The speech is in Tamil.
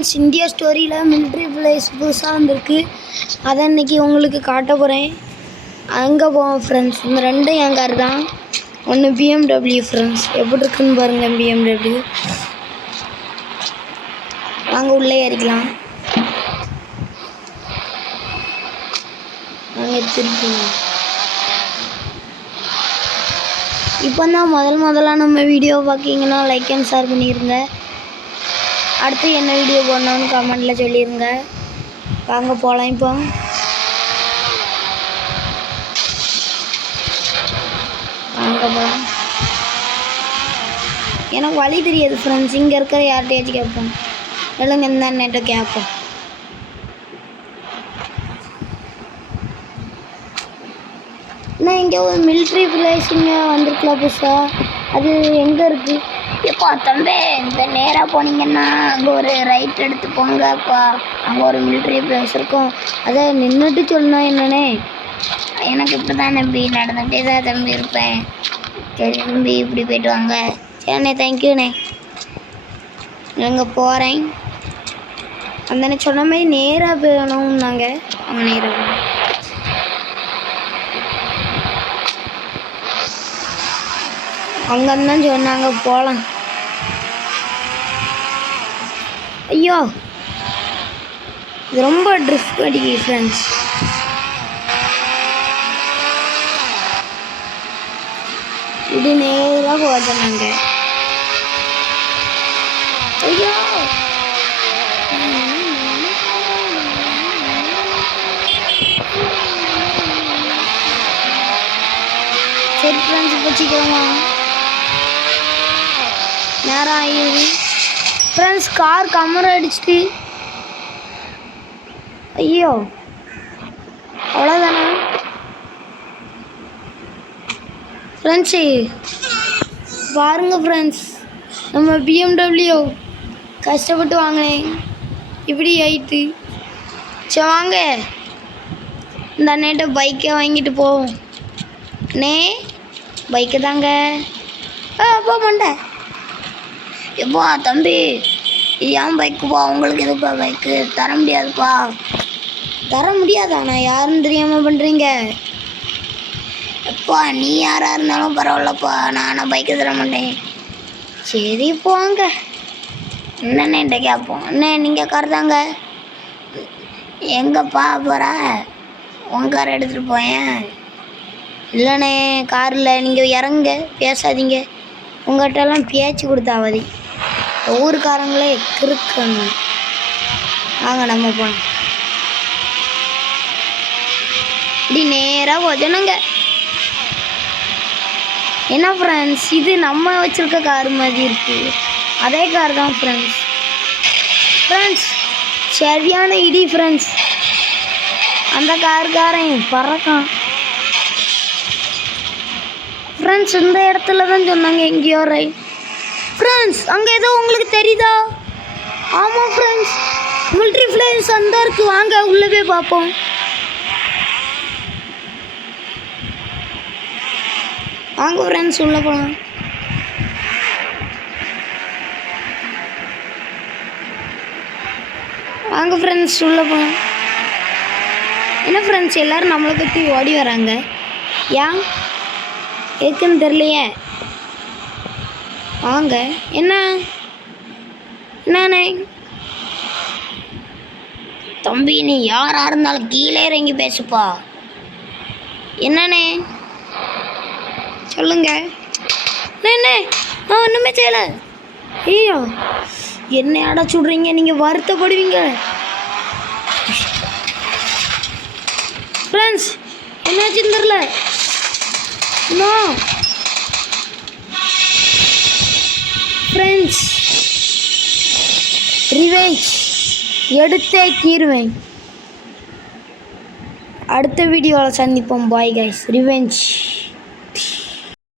இந்தியா ஸ்டோரியில் மிலிட்ரி பிளேஸ் புதுசாக வந்திருக்கு. அதை இன்றைக்கி உங்களுக்கு காட்ட போகிறேன். அங்கே போவோம் ஃப்ரெண்ட்ஸ். இந்த ரெண்டும் என் கார் தான். ஒன்று பிஎம்டபிள்யூ ஃப்ரெண்ட்ஸ். எப்படி இருக்குன்னு பாருங்கள் பிஎம்டபிள்யூ. வாங்க உள்ளே ஏறிக்கலாம். வாங்க திருப்பி. இப்போ தான் முதலாக நம்ம வீடியோ பார்க்கிங்கன்னா லைக் அண்ட் ஷேர் பண்ணிடுங்க. அடுத்து என்ன வீடியோ போடணும்னு கமெண்டில் சொல்லிடுங்க. வாங்க போகலாம். இப்போ வாங்க போகலாம். எனக்கு வழி தெரியாது ஃப்ரெண்ட்ஸ். இங்கே இருக்கிற யார்கிட்டையாச்சும் கேட்போம். இல்லைங்க இந்த அண்ணன்ட்ட கேட்போம். நான் இங்கே ஒரு மிலிட்ரி பிளேஸ் இங்கே வந்திருக்கலாம் புதுசாக. அது எங்கே இருக்குது? எப்பா தம்பி, இந்த நேராக போனீங்கன்னா அங்கே ஒரு ரைட் எடுத்து போங்கப்பா. அங்கே ஒரு மிலிட்ரி பிளேஸ் இருக்கும். அதை நின்றுட்டு சொல்லணும் என்னண்ணே. எனக்கு இப்போ தான் தம்பி நடந்துகிட்டே தான் தம்பி இருப்பேன். சரி தம்பி இப்படி போய்ட்டு வாங்க. சரிண்ணே தேங்க்யூண்ணே. நாங்கள் போகிறேன். அந்த சொன்ன மாதிரி நேராக போகணும். நாங்கள் அங்கே நேராக அங்கே தான் சொன்னாங்க போகலாம். ஐயோ இது ரொம்ப ட்ரிஃப்ட் அடிக்குது ஃப்ரெண்ட்ஸ். இப்படி நேராக போக சொன்னாங்க. ஐயோ சரி ஃப்ரெண்ட்ஸ் இப்போ சீக்கிரமா நேரம் ஆகிடுது ஃப்ரெண்ட்ஸ். கார் கமரை அடிச்சுட்டு. ஐயோ அவ்வளோதானே ஃப்ரெண்ட்ஸு. பாருங்க ஃப்ரெண்ட்ஸ், நம்ம பிஎம்டபிள்யூ கஷ்டப்பட்டு வாங்கினேன். இப்படி ஆயிட்டு. சரி வாங்க இந்த அண்ணேட்ட பைக்கை வாங்கிட்டு போவோம். அண்ணே பைக்கு தாங்க. போக மாட்டேன். எப்பா தம்பி ஏன் பைக்குப்பா? உங்களுக்கு எதுப்பா பைக்கு? தர முடியாதுப்பா. தர முடியாதா? நான் யாருன்னு தெரியாமல் பண்ணுறீங்க. எப்பா நீ யாராக இருந்தாலும் பரவாயில்லப்பா, நான் பைக்கு தர மாட்டேன். சரி போங்க. என்னென்ன கேட்போம். அண்ணே நீங்கள் கார் தாங்க. எங்கப்பா போகிற? உன் கார் எடுத்துகிட்டு போயேன். இல்லைண்ணே காரில் நீங்கள் இறங்க, பேசாதீங்க. உங்கள்கிட்டலாம் பேச்சு கொடுத்தாவதி. ஊருக்காரங்களே கிறுக்கங்க. வாங்க நம்ம போனோம். இப்படி நேராக போச்சோனுங்க. என்ன ஃப்ரெண்ட்ஸ், இது நம்ம வச்சுருக்க கார் மாதிரி இருக்குது. அதே கார் தான் ஃப்ரெண்ட்ஸ். ஃப்ரெண்ட்ஸ் சரியான இடி ஃப்ரெண்ட்ஸ். அந்த காருக்காரன் பறக்கான் ஃப்ரெண்ட்ஸ். இந்த இடத்துல தான் சொன்னாங்க எங்கேயோ ரைட். ஃப்ரெண்ட்ஸ் அங்கே ஏதோ உங்களுக்கு தெரியுதா? ஆமாம் ஃப்ரெண்ட்ஸ், மிலிட்ரி பிளேஸ் அந்த இருக்கு. வாங்க உள்ளே போய் பார்ப்போம். வாங்க ஃப்ரெண்ட்ஸ் உள்ளே போகலாம். வாங்க ஃப்ரெண்ட்ஸ் உள்ளே போகலாம். என்ன ஃப்ரெண்ட்ஸ் எல்லோரும் நம்மளை பற்றி ஓடி வராங்க. ஏன் இருக்குன்னு தெரியலையே. வாங்க. என்னண்ணே தம்பி, நீ யாராக இருந்தாலும் கீழே இறங்கி பேசுப்பா. என்னண்ணே சொல்லுங்க. என்ன நான் ஒன்றுமே செய்யலை. ஐயோ என்ன அடைச்சி விட்றீங்க, நீங்கள் வருத்தப்படுவீங்க ஃப்ரெண்ட்ஸ். என்னாச்சுன்னு தெரில. ஃப்ரெண்ட்ஸ் ரிவெஞ்ச் எடுத்தே தீருவேன். அடுத்த வீடியோவில் சந்திப்போம். Bye guys. ரிவெஞ்ச்.